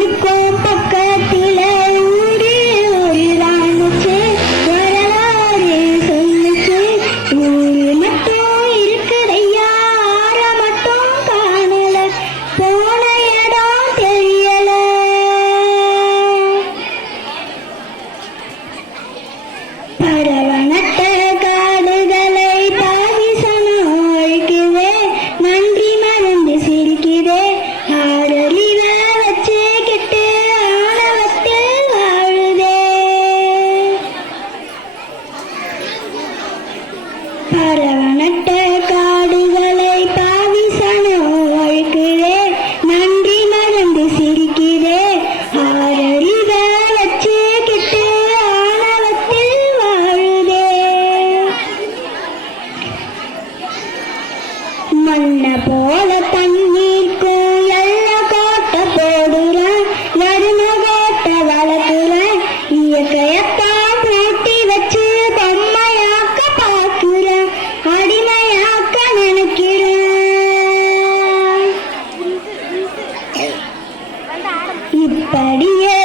இருக்கும் பக்கத்தில ஊரு ஒரு ராணுச்சு வரலாறு சொல்லுச்சு. ஊரு மட்டும் இருக்குதையா, ஆற மட்டும் காணல, போன இடம் தெரியல. பரவனட்ட காடுகளை பாவிசனம் ஒழிக்குதே, நன்றி மறந்து சிரிக்குதே, ஆடறிவ வச்சுக்கிட்டு ஆணவத்தில் வாழுதே. பரவனட்ட காடுகளை பாவிசனம் ஒழிக்குதே, நன்றி மறந்து சிரிக்குதே, ஆடறிவ வச்சுக்கிட்டு ஆணவத்தில் வாழுதே. மண்ண போல தண்ணீர்க்கும் எல்ல கோட்டை போடுறான், எரும கோட்டை வளர்க்குறான், இயற்கையத்தான் பூட்டி வச்சு பொம்மையாக்க பார்க்குறான், அடிமையாக்க நினைக்கிறான். இப்படியே